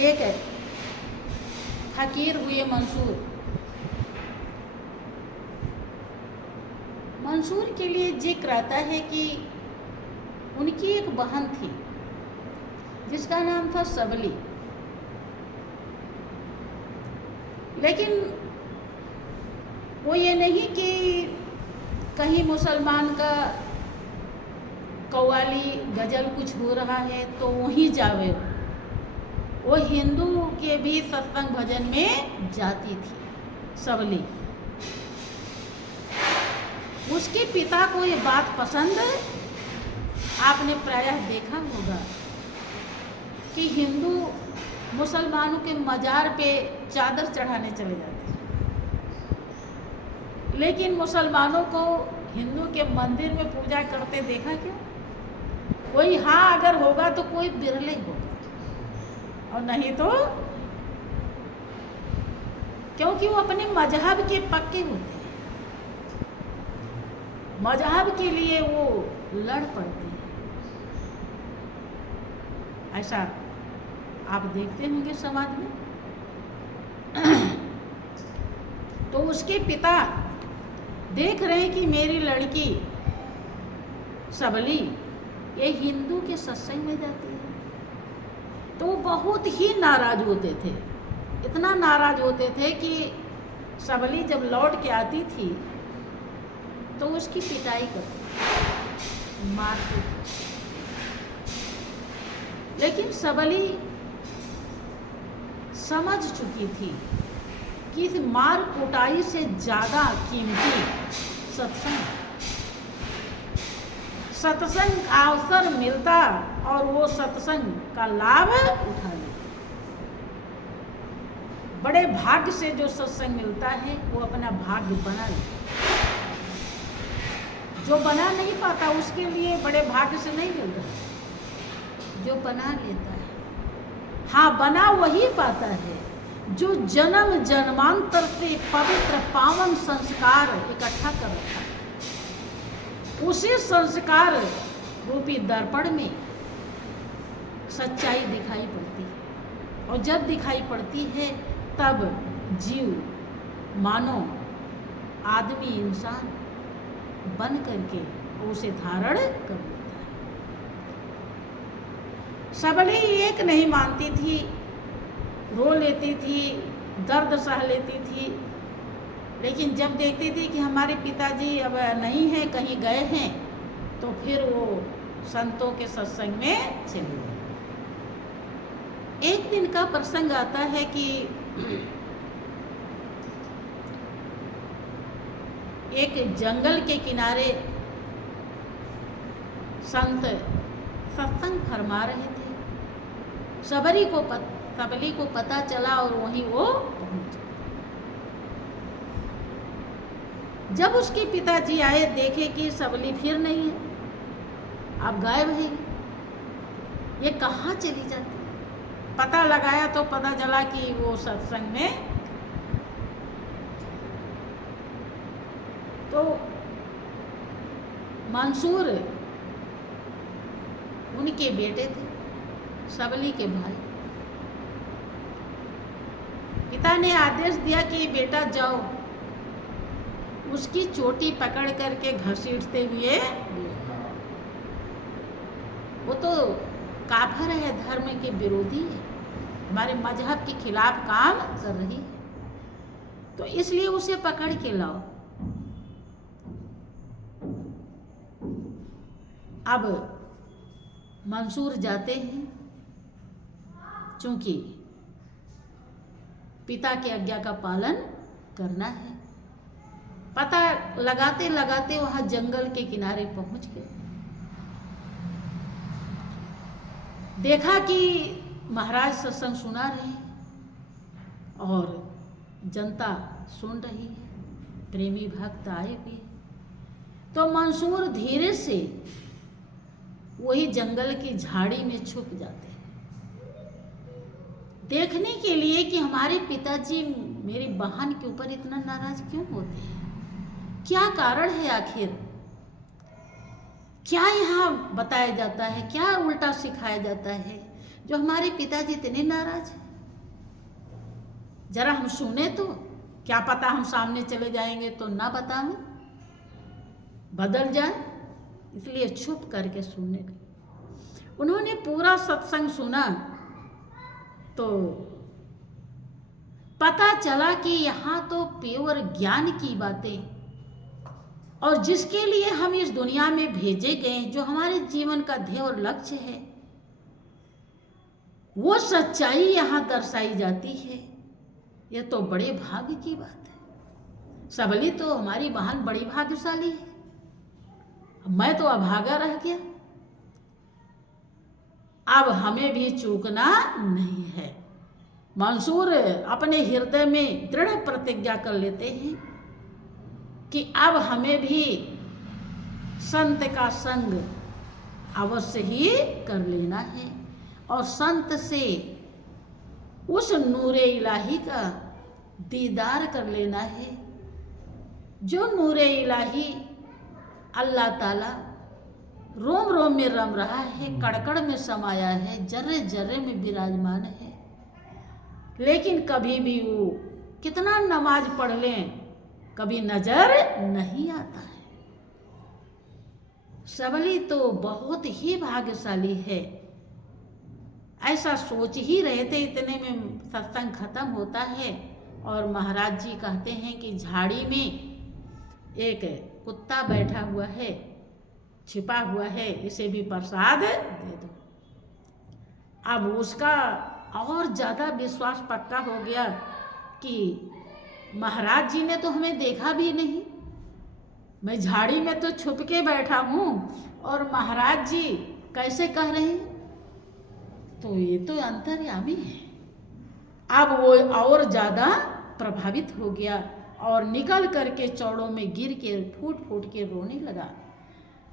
एक फकीर हुए मंसूर। मंसूर के लिए जिक्र आता है कि उनकी एक बहन थी जिसका नाम था सबली। लेकिन वो ये नहीं कि कहीं मुसलमान का कव्वाली गज़ल कुछ हो रहा है तो वहीं जावे, वो हिंदू के भी सत्संग भजन में जाती थी सबली। उसके पिता को ये बात पसंद, आपने प्रायः देखा होगा कि हिंदू मुसलमानों के मज़ार पे चादर चढ़ाने चले जाते हैं, लेकिन मुसलमानों को हिंदू के मंदिर में पूजा करते देखा क्या? कोई हाँ अगर होगा तो कोई बिरले होगा, और नहीं तो क्योंकि वो अपने मजहब के पक्के होते हैं, मजहब के लिए वो लड़ पड़ते हैं। ऐसा आप देखते होंगे समाज में। तो उसके पिता देख रहे हैं कि मेरी लड़की सबली ये हिंदू के सत्संग में जाती है, तो बहुत ही नाराज होते थे। इतना नाराज होते थे कि सबली जब लौट के आती थी तो उसकी पिटाई करते, मारते थे। लेकिन सबली समझ चुकी थी कि इस मार कुटाई से ज़्यादा कीमती सत्संग का अवसर मिलता और वो सत्संग का लाभ उठा लेती। बड़े भाग्य से जो सत्संग मिलता है वो अपना भाग्य बना लेता, जो बना नहीं पाता उसके लिए बड़े भाग्य से नहीं मिलता, जो बना लेता है। हाँ, बना वही पाता है जो जन्म जन्मांतर से पवित्र पावन संस्कार इकट्ठा कर रखा है। उसी संस्कार रूपी दर्पण में सच्चाई दिखाई पड़ती है, और जब दिखाई पड़ती है तब जीव, मानो आदमी, इंसान बन करके उसे धारण कर लेता है। सबली एक नहीं मानती थी, रो लेती थी, दर्द सह लेती थी, लेकिन जब देखती थी कि हमारे पिताजी अब नहीं हैं, कहीं गए हैं, तो फिर वो संतों के सत्संग में चली गई। एक दिन का प्रसंग आता है कि एक जंगल के किनारे संत सत्संग फरमा रहे थे। सबली को पता चला और वहीं वो पहुंच। जब उसके पिताजी आए, देखे कि सबली फिर नहीं है, अब गायब है, ये कहाँ चली जाती। पता लगाया तो पता चला कि वो सत्संग में। तो मंसूर उनके बेटे थे, सबली के भाई। पिता ने आदेश दिया कि बेटा जाओ, उसकी चोटी पकड़ करके घसीटते हुए, वो तो काफिर है, धर्म के विरोधी है, हमारे मजहब के खिलाफ काम कर रही है, तो इसलिए उसे पकड़ के लाओ। अब मंसूर जाते हैं, चूंकि पिता की आज्ञा का पालन करना है। पता लगाते लगाते वहां जंगल के किनारे पहुंच गए। देखा कि महाराज सत्संग सुना रहे हैं और जनता सुन रही है, प्रेमी भक्त आए हुए। तो मंसूर धीरे से वही जंगल की झाड़ी में छुप जाते हैं, देखने के लिए कि हमारे पिताजी मेरी बहन के ऊपर इतना नाराज क्यों होते हैं, क्या कारण है आखिर, क्या यहाँ बताया जाता है, क्या उल्टा सिखाया जाता है जो हमारे पिताजी इतने नाराज हैं। जरा हम सुने तो, क्या पता हम सामने चले जाएंगे तो ना बताएं, बदल जाए, इसलिए चुप करके सुनने लगे। उन्होंने पूरा सत्संग सुना तो पता चला कि यहाँ तो प्योर ज्ञान की बातें, और जिसके लिए हम इस दुनिया में भेजे गए, जो हमारे जीवन का ध्येय और लक्ष्य है, वो सच्चाई यहाँ दर्शाई जाती है। यह तो बड़े भाग्य की बात है। सबली तो हमारी बहन बड़ी भाग्यशाली है, मैं तो अभागा रह गया। अब हमें भी चूकना नहीं है। मंसूर अपने हृदय में दृढ़ प्रतिज्ञा कर लेते हैं कि अब हमें भी संत का संग अवश्य ही कर लेना है, और संत से उस नूरे इलाही का दीदार कर लेना है, जो नूरे इलाही अल्लाह ताला रोम रोम में रम रहा है, कड़कड़ में समाया है, जर्रे जर्रे में विराजमान है। लेकिन कभी भी वो कितना नमाज पढ़ लें, कभी नजर नहीं आता है। सबली तो बहुत ही भाग्यशाली है। ऐसा सोच ही रहे थे, इतने में सत्संग खत्म होता है और महाराज जी कहते हैं कि झाड़ी में एक कुत्ता बैठा हुआ है, छिपा हुआ है, इसे भी प्रसाद दे दो। अब उसका और ज़्यादा विश्वास पक्का हो गया कि महाराज जी ने तो हमें देखा भी नहीं, मैं झाड़ी में तो छुप के बैठा हूँ और महाराज जी कैसे कह रहे हैं, तो ये तो अंतर्यामी है। अब वो और ज़्यादा प्रभावित हो गया और निकल करके चौड़ों में गिर के फूट फूट के रोने लगा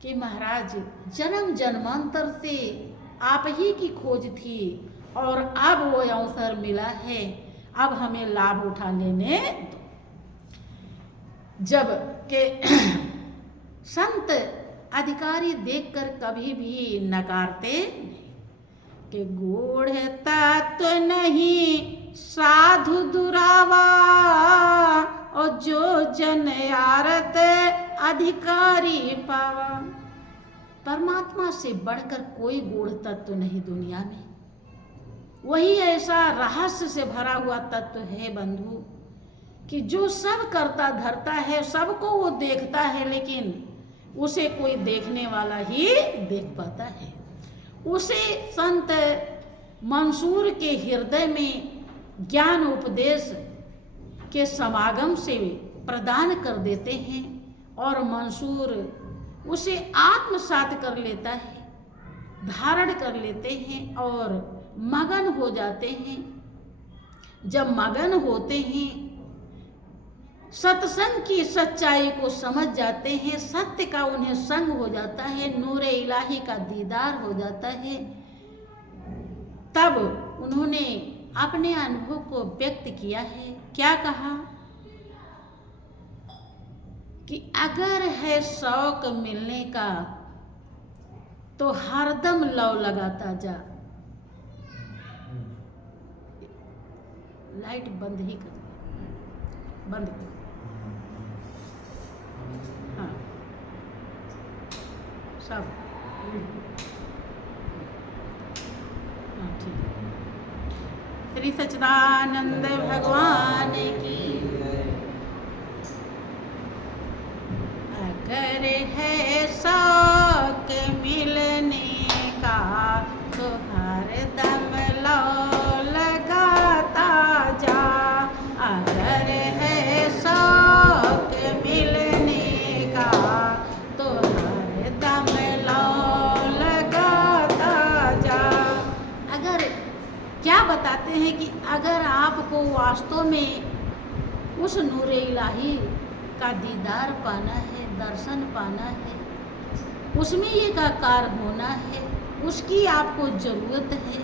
कि महाराज, जन्म जन्मांतर से आप ही की खोज थी और अब वो अवसर मिला है, अब हमें लाभ उठा लेने दो। जब के संत अधिकारी देखकर कभी भी नकारते नहीं कि गूढ़ तत्व नहीं साधु दुरावा, और जो जन आरत अधिकारी पावा। परमात्मा से बढ़कर कोई गूढ़ तत्व नहीं दुनिया में। वही ऐसा रहस्य से भरा हुआ तत्व है बंधु कि जो सब करता धरता है, सबको वो देखता है, लेकिन उसे कोई देखने वाला ही देख पाता है। उसे संत मंसूर के हृदय में ज्ञान उपदेश के समागम से प्रदान कर देते हैं और मंसूर उसे आत्मसात कर लेता है, धारण कर लेते हैं और मगन हो जाते हैं। जब मगन होते हैं, सत्संग की सच्चाई को समझ जाते हैं, सत्य का उन्हें संग हो जाता है, नूरे इलाही का दीदार हो जाता है, तब उन्होंने अपने अनुभव को व्यक्त किया है। क्या कहा कि अगर है शौक मिलने का तो हरदम लव लगाता जा। लाइट बंद ही कर, बंद कर। हाँ सब हाँ ठीक है। श्री सच्चिदानंद भगवान की। अगर है शौक मिलने का तो हरदम लौ लगाता जा। अगर है शौक मिलने का तो हरदम लौ लगाता जा। अगर क्या बताते हैं कि अगर आपको वास्तव में उस नूरे इलाही का दीदार पाना है, दर्शन पाना है, उसमें एकाकार होना है, उसकी आपको जरूरत है,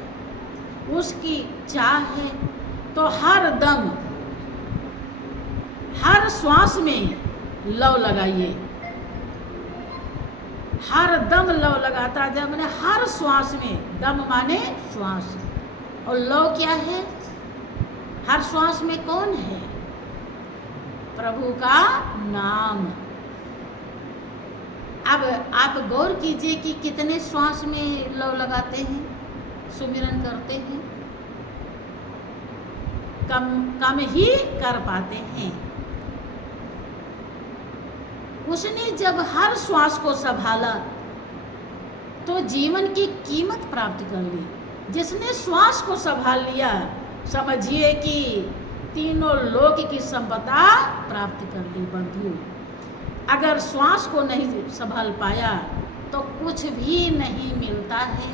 उसकी चाह है, तो हर दम हर श्वास में लव लगाइए। हर दम लव लगाता जब मैंने हर श्वास में, दम माने श्वास, और लव क्या है? हर श्वास में कौन है? प्रभु का नाम। अब आप गौर कीजिए कि कितने श्वास में लव लगाते हैं, सुमिरन करते हैं, कम ही कर पाते हैं। उसने जब हर श्वास को संभाला तो जीवन की कीमत प्राप्त कर ली। जिसने श्वास को संभाल लिया, समझिए कि तीनों लोक की संपदा प्राप्त कर ली। बंधु, अगर श्वास को नहीं संभाल पाया तो कुछ भी नहीं मिलता है,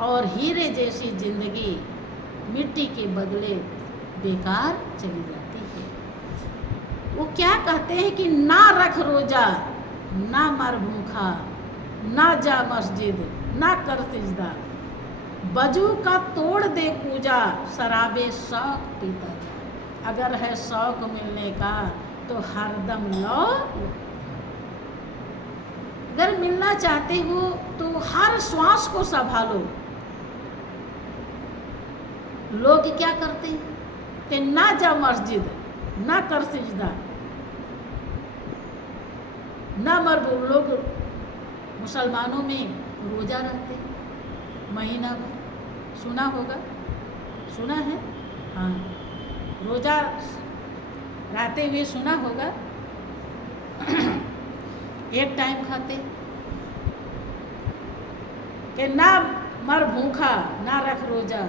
और हीरे जैसी जिंदगी मिट्टी के बदले बेकार चली जाती है। वो क्या कहते हैं कि ना रख रोजा, ना मर भूखा, ना जा मस्जिद, ना कर सिजदा, बजू का तोड़ दे पूजा, शराबे शौक पीता जा। अगर है शौक मिलने का तो हरदम लो। अगर मिलना चाहते हो तो हर श्वास को संभालो। लोग क्या करते हैं कि ना जा मस्जिद, ना कर सिजदा, ना मर। लोग मुसलमानों में रोजा रहते महीना भर, सुना होगा, सुना है? हाँ, रोजा रहते हुए सुना होगा। एक टाइम खाते कि ना मर भूखा, ना रख रोजा,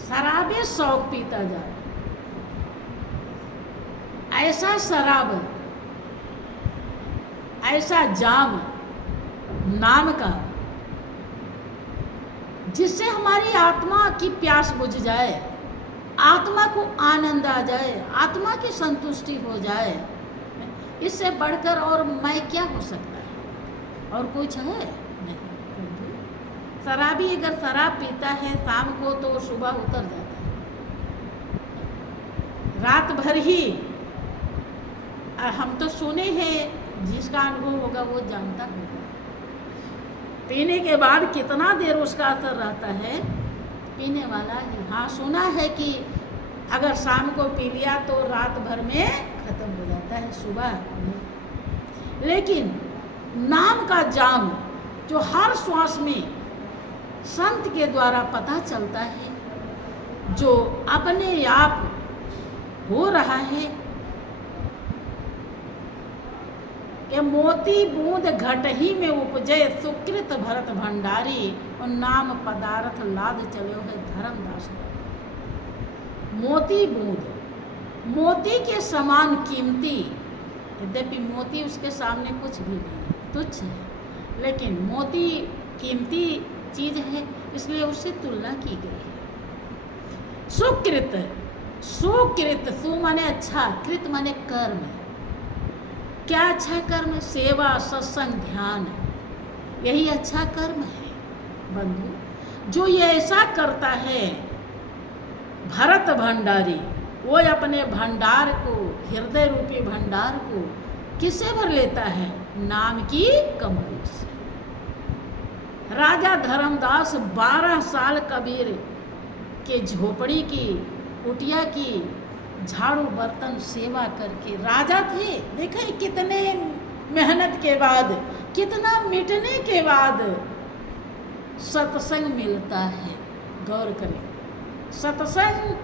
शराबे शौक पीता जाए। ऐसा शराब, ऐसा जाम नाम का, जिससे हमारी आत्मा की प्यास बुझ जाए, आत्मा को आनंद आ जाए, आत्मा की संतुष्टि हो जाए। इससे बढ़कर और मैं क्या हो सकता है? और कुछ है नहीं। शराबी अगर शराब पीता है शाम को तो सुबह उतर जाता है, रात भर ही। हम तो सुने हैं, जिसका अनुभव होगा वो जानता होगा। पीने के बाद कितना देर उसका असर रहता है, पीने वाला ही। हाँ, सुना है कि अगर शाम को पी लिया तो रात भर में खत्म हो जाता है, सुबह नहीं। लेकिन नाम का जाम जो हर श्वास में संत के द्वारा पता चलता है, जो अपने आप हो रहा है कि मोती बूंद घट ही में उपजे, सुकृत भरत भंडारी, और नाम पदार्थ लाद चले है धर्मदास। मोती बूंद, मोती के समान कीमती, यद्यपि मोती उसके सामने कुछ भी नहीं है, तुच्छ है, लेकिन मोती कीमती चीज है, इसलिए उससे तुलना की गई है। सुकृत, सुकृत, सु माने अच्छा, कृत माने कर्म। क्या अच्छा कर्म? सेवा, सत्संग, ध्यान, यही अच्छा कर्म है। बंधु, जो ये ऐसा करता है, भरत भंडारी, वो अपने भंडार को, हृदय रूपी भंडार को किससे भर लेता है? नाम की कमाई से। राजा धर्मदास 12 साल कबीर के झोपड़ी की, कुटिया की झाड़ू बर्तन सेवा करके राजा थे। देखें कितने मेहनत के बाद, कितना मिटने के बाद सत्संग मिलता है। गौर करें, सत्संग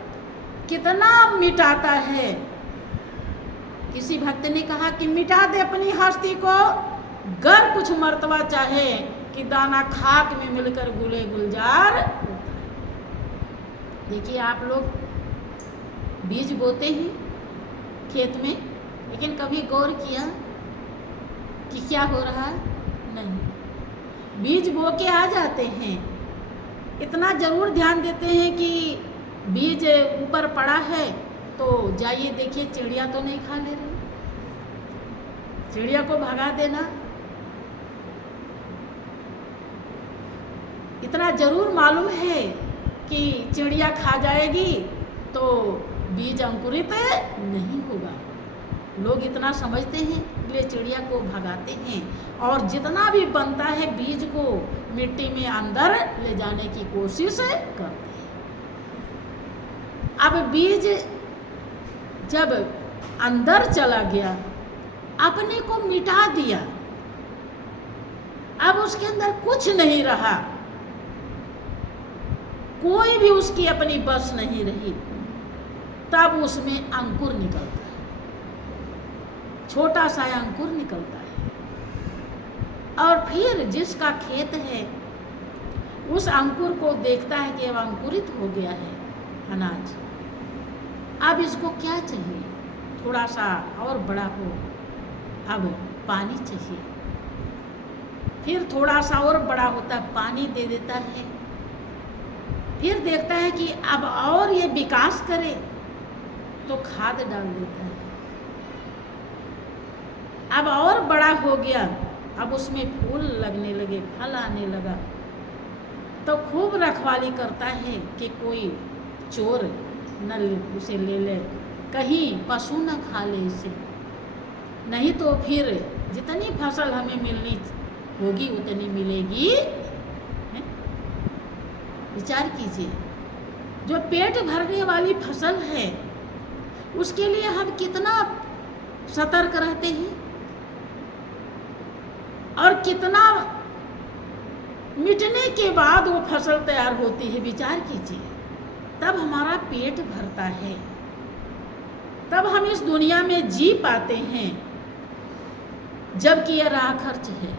कितना मिटाता है। किसी भक्त ने कहा कि मिटा दे अपनी हस्ती को, गर कुछ मर्तबा चाहे कि दाना खाक में मिलकर गुले गुलजार होता है। देखिए, आप लोग बीज बोते हैं खेत में, लेकिन कभी गौर किया कि क्या हो रहा है? नहीं। बीज बो के आ जाते हैं, इतना ज़रूर ध्यान देते हैं कि बीज ऊपर पड़ा है तो जाइए देखिए चिड़िया तो नहीं खा ले रही, चिड़िया को भगा देना। इतना ज़रूर मालूम है कि चिड़िया खा जाएगी तो बीज अंकुरित नहीं होगा। लोग इतना समझते हैं, इसलिए चिड़िया को भगाते हैं, और जितना भी बनता है बीज को मिट्टी में अंदर ले जाने की कोशिश करते हैं। अब बीज जब अंदर चला गया, अपने को मिटा दिया, अब उसके अंदर कुछ नहीं रहा, कोई भी उसकी अपनी बस नहीं रही, तब उसमें अंकुर निकलता है, छोटा सा अंकुर निकलता है। और फिर जिसका खेत है उस अंकुर को देखता है कि अब अंकुरित हो गया है अनाज, अब इसको क्या चाहिए, थोड़ा सा और बड़ा हो, अब पानी चाहिए, फिर थोड़ा सा और बड़ा होता है, पानी दे देता है, फिर देखता है कि अब और ये विकास करे तो खाद डाल देता है, अब और बड़ा हो गया, अब उसमें फूल लगने लगे, फल आने लगा, तो खूब रखवाली करता है कि कोई चोर न उसे ले ले, कहीं पशु न खा ले इसे, नहीं तो फिर जितनी फसल हमें मिलनी होगी उतनी मिलेगी। विचार कीजिए, जो पेट भरने वाली फसल है उसके लिए हम कितना सतर्क रहते हैं और कितना मिटने के बाद वो फसल तैयार होती है। विचार कीजिए, तब हमारा पेट भरता है, तब हम इस दुनिया में जी पाते हैं, जबकि ये राह खर्च है,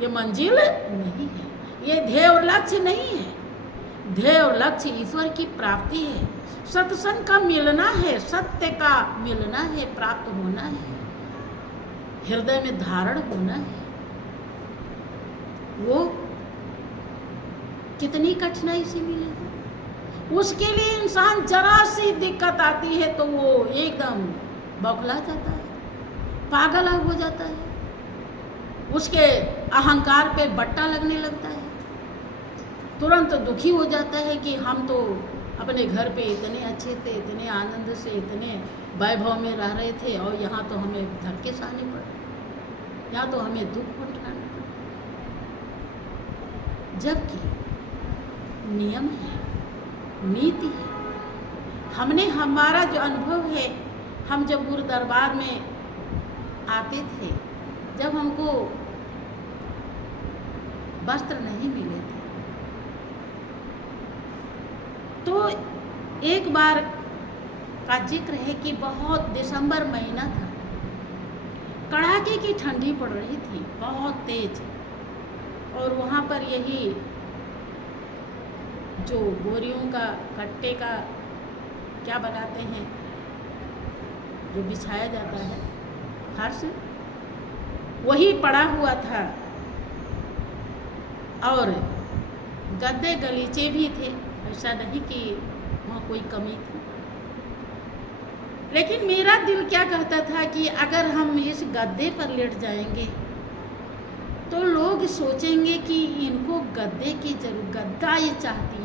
ये मंजिल नहीं है, ये ध्येय और लक्ष्य नहीं है। ध्येय और लक्ष्य ईश्वर की प्राप्ति है, सत्संग का मिलना है, सत्य का मिलना है, प्राप्त होना है, हृदय में धारण होना है। वो कितनी कठिनाई से मिलेगा, उसके लिए इंसान जरा सी दिक्कत आती है तो वो एकदम बौखला जाता है, पागल हो जाता है, उसके अहंकार पे बट्टा लगने लगता है, तुरंत दुखी हो जाता है कि हम तो अपने घर पे इतने अच्छे थे, इतने आनंद से, इतने वैभव में रह रहे थे, और यहाँ तो हमें धक्के सहने पड़े, यहाँ तो हमें दुख उठाना पड़ा। जबकि नियम है, नीति है। हमने हमारा जो अनुभव है, हम जब गुरु दरबार में आते थे, जब हमको वस्त्र नहीं मिले थे, तो एक बार का जिक्र है कि बहुत दिसंबर महीना था, कड़ाके की ठंडी पड़ रही थी बहुत तेज, और वहाँ पर यही जो बोरियों का कट्टे का क्या बनाते हैं, जो बिछाया जाता है फर्श, वही पड़ा हुआ था, और गद्दे गलीचे भी थे, ऐसा नहीं कि वहाँ कोई कमी थी। लेकिन मेरा दिल क्या कहता था कि अगर हम इस गद्दे पर लेट जाएंगे तो लोग सोचेंगे कि इनको गद्दे की जरूरत, गद्दा ये चाहती हैं,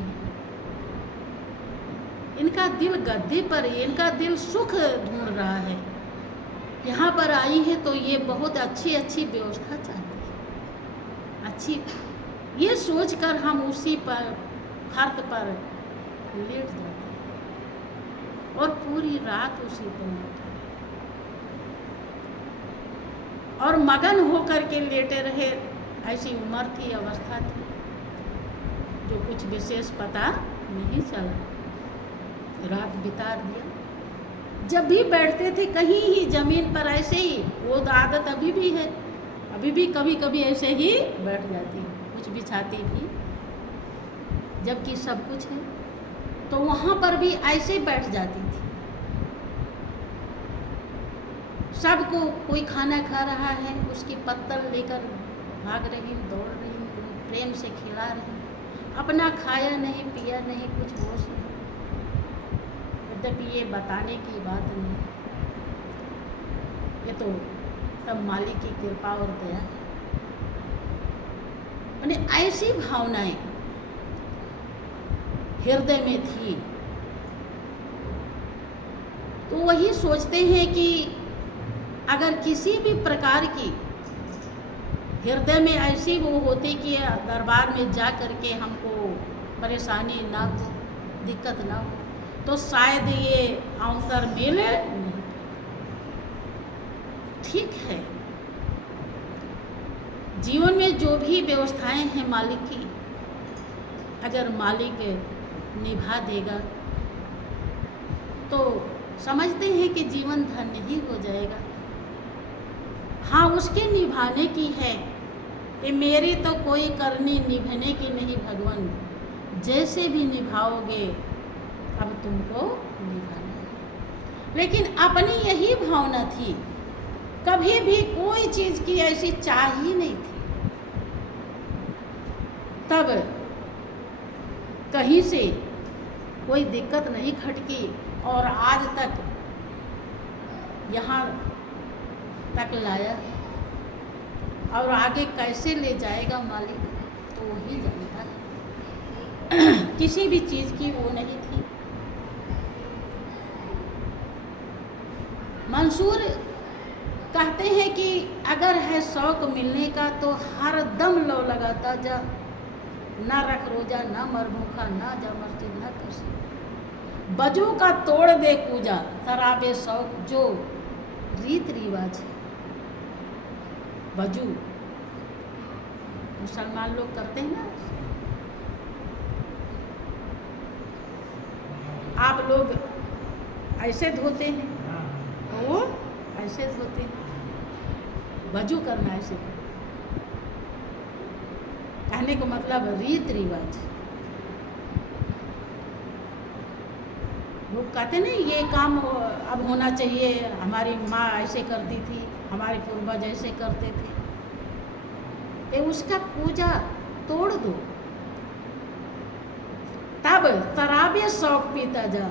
इनका दिल गद्दे पर, इनका दिल सुख ढूंढ रहा है, यहाँ पर आई है तो ये बहुत अच्छी अच्छी व्यवस्था चाहती है, अच्छी, ये सोचकर हम उसी पर फर्श पर लेट जाते हैं और पूरी रात उसी पर लेटे और मगन होकर के लेटे रहे। ऐसी उम्र थी, अवस्था थी, जो कुछ विशेष पता नहीं चला, रात बिता दिया। जब भी बैठते थे कहीं ही जमीन पर ऐसे ही, वो आदत अभी भी है, अभी भी कभी कभी ऐसे ही बैठ जाती है, कुछ बिछाती भी, जबकि सब कुछ है, तो वहाँ पर भी ऐसे बैठ जाती थी। सबको कोई खाना खा रहा है, उसकी पत्तल लेकर भाग रही हूँ, दौड़ रही हूँ, प्रेम से खिला रही हूँ, अपना खाया नहीं, पिया नहीं, कुछ होश नहीं। यद्यपि ये बताने की बात नहीं, ये तो सब मालिक की कृपा और दया है। उन्हें ऐसी भावनाएं हृदय में थी, तो वही सोचते हैं कि अगर किसी भी प्रकार की हृदय में ऐसी वो होती कि दरबार में जा कर के हमको परेशानी ना हो, दिक्कत ना हो, तो शायद ये अंतर मिले नहीं। ठीक है, जीवन में जो भी व्यवस्थाएं हैं मालिक की, अगर मालिक निभा देगा तो समझते हैं कि जीवन धन्य ही हो जाएगा। हाँ, उसके निभाने की है, ये मेरी तो कोई करनी निभाने की नहीं भगवान, जैसे भी निभाओगे अब तुमको निभाना है। लेकिन अपनी यही भावना थी, कभी भी कोई चीज़ की ऐसी चाह ही नहीं थी। तब कहीं से कोई दिक्कत नहीं खटकी और आज तक यहाँ तक लाया, और आगे कैसे ले जाएगा मालिक तो वही जानता है। किसी भी चीज़ की वो नहीं थी। मंसूर कहते हैं कि अगर है शौक मिलने का तो हर दम लो लगाता जा, ना रख रोजा, ना मर भूखा, ना जा मस्जिद, ना किसी बजू का तोड़ दे पूजा, तराबे शौक जो रीत रिवाज है। बजू मुसलमान लोग करते हैं ना, आप लोग ऐसे धोते हैं, वो ऐसे धोते हैं, वजू करना ऐसे करते। कहने को मतलब रीत रिवाज। लोग कहते नहीं ये काम अब होना चाहिए, हमारी माँ ऐसे करती थी, हमारे पूर्वज ऐसे करते थे, ये उसका पूजा तोड़ दो, तब तराबे शौक पीता जा।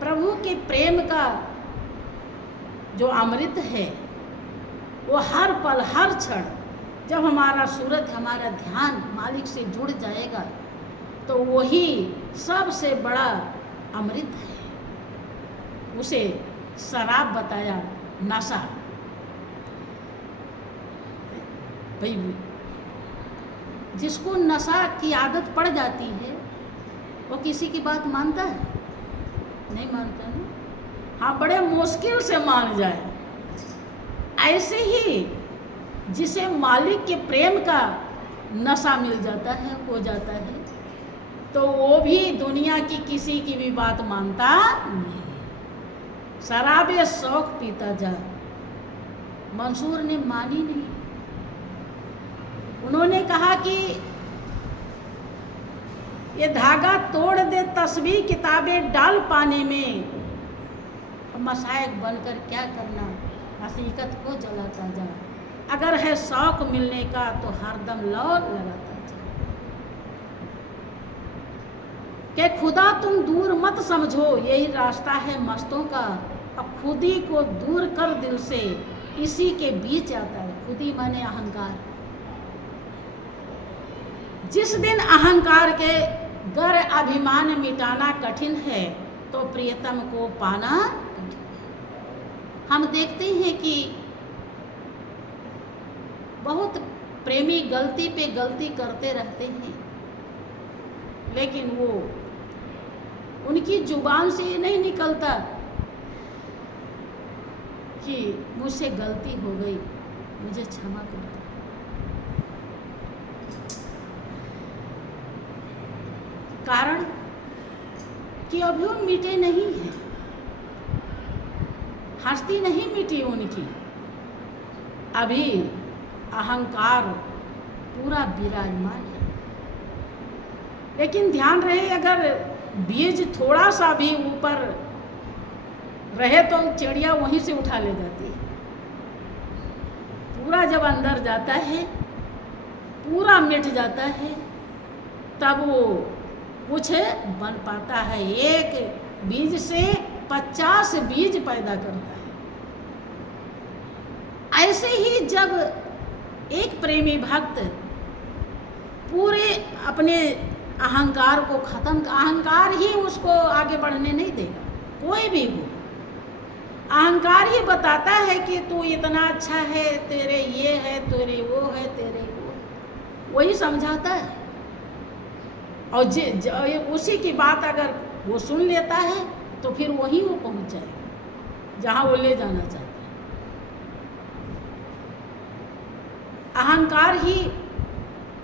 प्रभु के प्रेम का जो अमृत है वो हर पल हर क्षण, जब हमारा सूरत हमारा ध्यान मालिक से जुड़ जाएगा तो वही सबसे बड़ा अमृत है। उसे शराब बताया, नशा। भाई जिसको नशा की आदत पड़ जाती है वो किसी की बात मानता है? नहीं मानता ना। हाँ, बड़े मुश्किल से मान जाए। ऐसे ही जिसे मालिक के प्रेम का नशा मिल जाता है, हो जाता है, तो वो भी दुनिया की किसी की भी बात मानता नहीं। शराबे शौक पीता जा। मंसूर ने मानी नहीं। उन्होंने कहा कि ये धागा तोड़ दे तस्वीर किताबें डाल पानी में, मशाइख बनकर क्या करना, हकीकत को जलाता जा। अगर है शौक मिलने का तो हरदम लौ लगाता जा। कि खुदा तुम दूर मत समझो, यही रास्ता है मस्तों का। अब खुदी को दूर कर दिल से, इसी के बीच आता है। खुदी माने अहंकार। जिस दिन अहंकार के गर अभिमान मिटाना कठिन है तो प्रियतम को पाना कठिन है। हम देखते हैं कि बहुत प्रेमी गलती पे गलती करते रहते हैं, लेकिन वो उनकी जुबान से ये नहीं निकलता कि मुझसे गलती हो गई, मुझे क्षमा कर दो। कारण कि अभी वो मिटे नहीं हैं, हस्ती नहीं मिटी उनकी, अभी अहंकार पूरा विराजमान है। लेकिन ध्यान रहे, अगर बीज थोड़ा सा भी ऊपर रहे तो चिड़िया वहीं से उठा ले जाती है। पूरा जब अंदर जाता है, पूरा मिट जाता है, तब वो कुछ बन पाता है। एक बीज से 50 बीज पैदा करता है। ऐसे ही जब एक प्रेमी भक्त पूरे अपने अहंकार को खत्म, अहंकार ही उसको आगे बढ़ने नहीं देगा। कोई भी हो, अहंकार ही बताता है कि तू इतना अच्छा है, तेरे ये है, तेरे वो है, तेरे वो है, वही समझाता है। और उसी की बात अगर वो सुन लेता है तो फिर वहीं वो पहुंच जाएगा जहाँ वो ले जाना चाहता है। अहंकार ही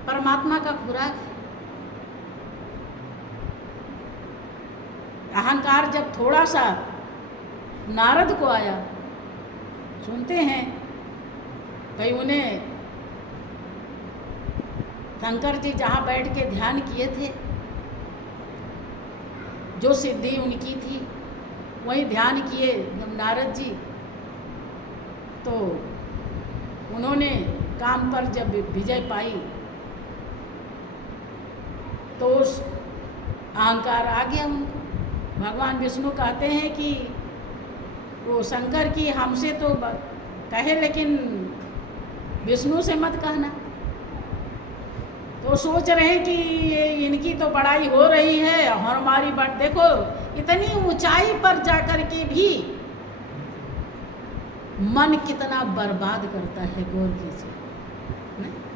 परमात्मा का खुराक है। अहंकार जब थोड़ा सा नारद को आया, सुनते हैं भाई, उन्हें शंकर जी जहाँ बैठ के ध्यान किए थे, जो सिद्धि उनकी थी वही ध्यान किए जब नारद जी, तो उन्होंने काम पर जब विजय पाई तो उस अहंकार आ गया उनको। भगवान विष्णु कहते हैं कि वो शंकर की हमसे तो कहे लेकिन विष्णु से मत कहना। तो सोच रहे हैं कि ये इनकी तो बड़ाई हो रही है और हमारी बात देखो, इतनी ऊंचाई पर जाकर के भी मन कितना बर्बाद करता है। गौर कीजिए,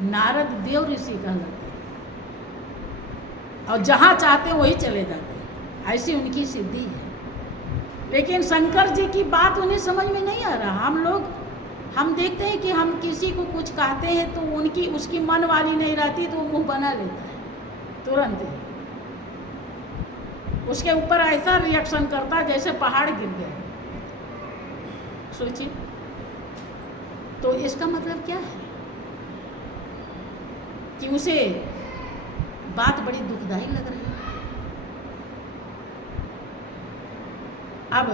नारद देव ऋषि कहलाते हैं और जहाँ चाहते वही चले जाते हैं, ऐसी उनकी सिद्धि है। लेकिन शंकर जी की बात उन्हें समझ में नहीं आ रहा। हम देखते हैं कि हम किसी को कुछ कहते हैं तो उसकी मन वाली नहीं रहती तो वो मुंह बना लेता है तुरंत ही, उसके ऊपर ऐसा रिएक्शन करता है जैसे पहाड़ गिर गया। सोचिए, तो इसका मतलब क्या है कि उसे बात बड़ी दुखदाई लग रही है। अब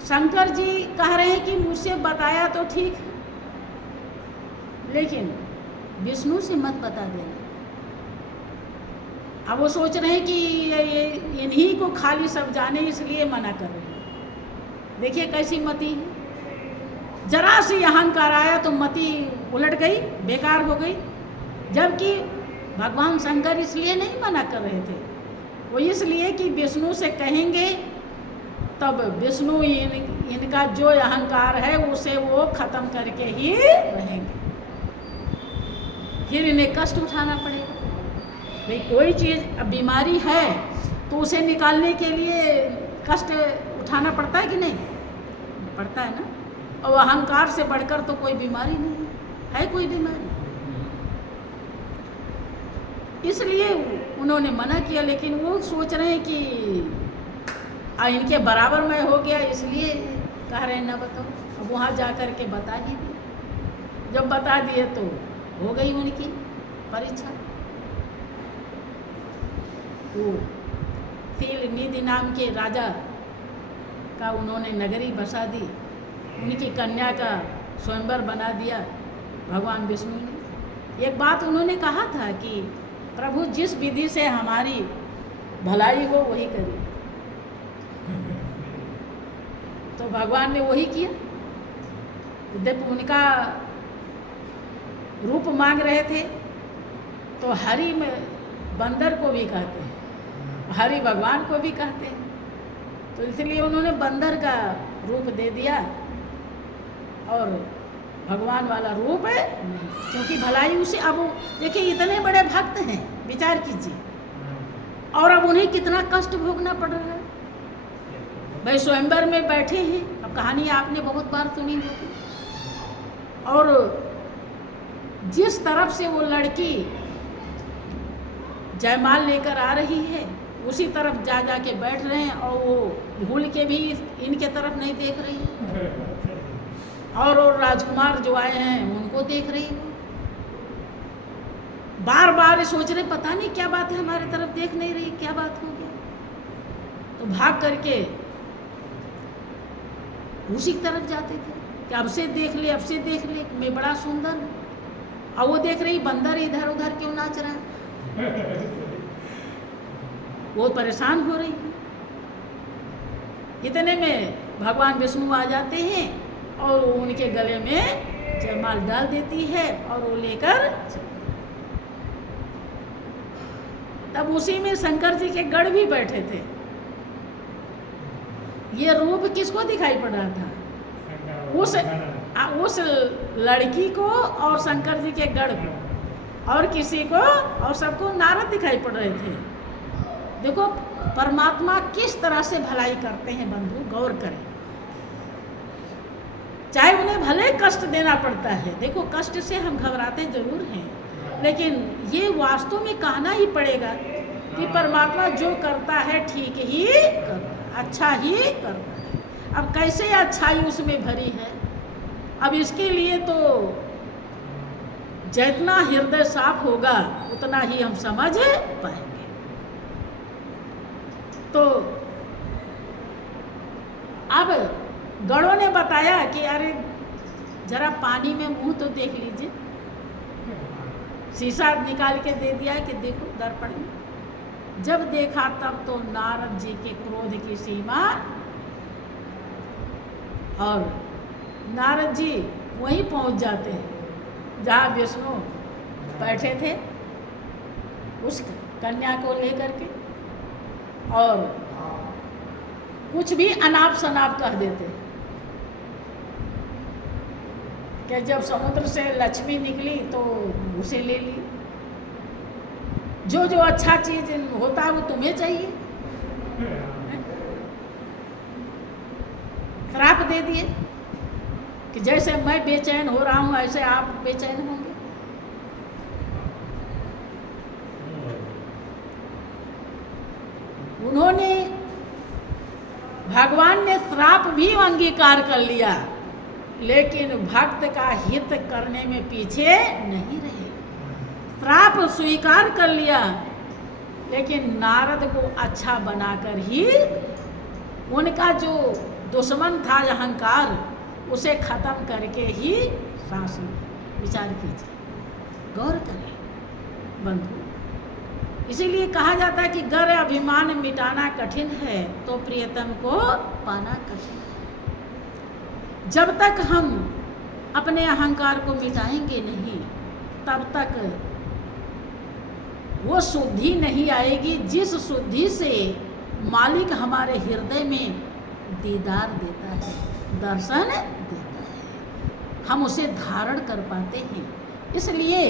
शंकर जी कह रहे हैं कि मुझसे बताया तो ठीक, लेकिन विष्णु से मत बता देना। अब वो सोच रहे हैं कि ये इन्हीं को खाली सब जाने, इसलिए मना कर रहे हैं। देखिए कैसी मति है, जरा सी अहंकार आया तो मति उलट गई, बेकार हो गई। जबकि भगवान शंकर इसलिए नहीं मना कर रहे थे, वो इसलिए कि विष्णु से कहेंगे तब विष्णु इनका जो अहंकार है उसे वो खत्म करके ही रहेंगे, फिर इन्हें कष्ट उठाना पड़ेगा। भाई कोई चीज़ अब बीमारी है तो उसे निकालने के लिए कष्ट उठाना पड़ता है कि नहीं? पड़ता है ना। और अहंकार से बढ़कर तो कोई बीमारी नहीं है कोई बीमारी, इसलिए उन्होंने मना किया। लेकिन वो सोच रहे हैं कि इनके बराबर में हो गया, इसलिए कह रहे हैं ना बताओ। अब वहाँ जा कर के बता ही दिए, जब बता दिए तो हो गई उनकी परीक्षा। वो तिल निधि नाम के राजा का उन्होंने नगरी बसा दी, उनकी कन्या का स्वयंवर बना दिया भगवान विष्णु ने। एक बात उन्होंने कहा था कि प्रभु जिस विधि से हमारी भलाई हो वही करिए, तो भगवान ने वही किया। जब उनका रूप मांग रहे थे तो हरि में बंदर को भी कहते हैं, हरि भगवान को भी कहते हैं, तो इसलिए उन्होंने बंदर का रूप दे दिया और भगवान वाला रूप है नहीं, क्योंकि भलाई उसे। अब देखिए इतने बड़े भक्त हैं, विचार कीजिए, और अब उन्हें कितना कष्ट भोगना पड़ रहा है। भाई स्वयंवर में बैठे हैं, अब कहानी आपने बहुत बार सुनी होगी, और जिस तरफ से वो लड़की जयमाल लेकर आ रही है उसी तरफ जा जा के बैठ रहे हैं, और वो भूल के भी इनके तरफ नहीं देख रही है, और राजकुमार जो आए हैं उनको देख रही है। बार बार सोच रहे पता नहीं क्या बात है, हमारे तरफ देख नहीं रही, क्या बात हो गई। तो भाग करके उसी की तरफ जाते थे कि अब से देख ले, अब से देख ले, मैं बड़ा सुंदर हूँ। और वो देख रही बंदर इधर उधर क्यों नाच रहा है, वो परेशान हो रही है। इतने में भगवान विष्णु आ जाते हैं और उनके गले में जयमाल डाल देती है और वो लेकर, तब उसी में शंकर जी के गढ़ भी बैठे थे। ये रूप किसको दिखाई पड़ रहा था? उस लड़की को और शंकर जी के गढ़ को। और किसी को, और सबको नारद दिखाई पड़ रहे थे। देखो परमात्मा किस तरह से भलाई करते हैं बंधु, गौर करें। चाहे उन्हें भले कष्ट देना पड़ता है, देखो कष्ट से हम घबराते जरूर हैं, लेकिन ये वास्तव में कहना ही पड़ेगा कि परमात्मा जो करता है ठीक ही करता है, अच्छा ही करता है। अब कैसे अच्छाई उसमें भरी है, अब इसके लिए तो जितना हृदय साफ होगा उतना ही हम समझ पाएंगे। तो अब गणों ने बताया कि अरे जरा पानी में मुंह तो देख लीजिए। शीशा निकाल के दे दिया कि देखो दर्पण में। जब देखा तब तो नारद जी के क्रोध की सीमा, और नारद जी वहीं पहुंच जाते हैं जहाँ विष्णु बैठे थे उस कन्या को लेकर के, और कुछ भी अनाप शनाप कह देते कि जब समुद्र से लक्ष्मी निकली तो उसे ले ली, जो जो अच्छा चीज होता है वो तुम्हें चाहिए। श्राप दे दिए कि जैसे मैं बेचैन हो रहा हूं ऐसे आप बेचैन होंगे। उन्होंने, भगवान ने श्राप भी अंगीकार कर लिया, लेकिन भक्त का हित करने में पीछे नहीं रहे। श्राप स्वीकार कर लिया, लेकिन नारद को अच्छा बनाकर ही, उनका जो दुश्मन था अहंकार, उसे खत्म करके ही सांस लें। विचार कीजिए, गौर करें बंधु। इसीलिए कहा जाता है कि गर अभिमान मिटाना कठिन है तो प्रियतम को पाना कठिन है। जब तक हम अपने अहंकार को मिटाएंगे नहीं, तब तक वो शुद्धि नहीं आएगी जिस शुद्धि से मालिक हमारे हृदय में दीदार देता है, दर्शन देता है, हम उसे धारण कर पाते हैं। इसलिए